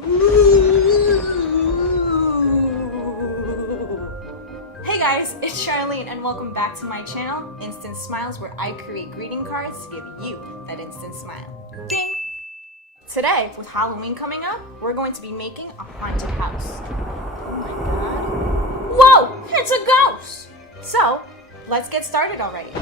Hey guys, it's Charlene and welcome back to my channel, Instant Smiles, where I create greeting cards to give you that instant smile. Ding! Today, with Halloween coming up, we're going to be making a haunted house. Oh my god. Whoa! It's a ghost! So, let's get started already.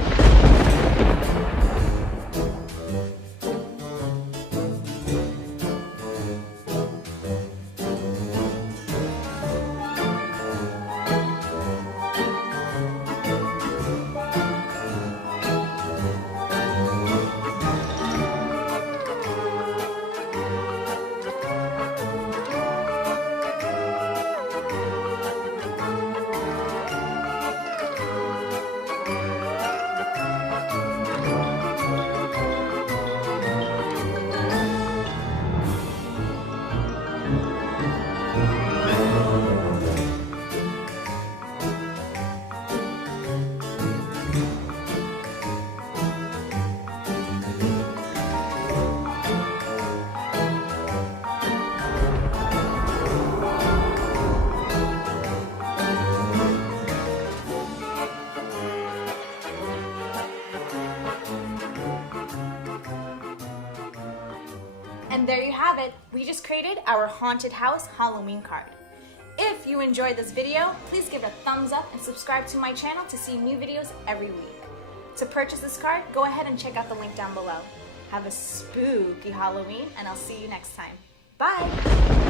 And there you have it. We just created our haunted house Halloween card. If you enjoyed this video, please give it a thumbs up and subscribe to my channel to see new videos every week. To purchase this card, go ahead and check out the link down below. Have a spooky Halloween, and I'll see you next time. Bye!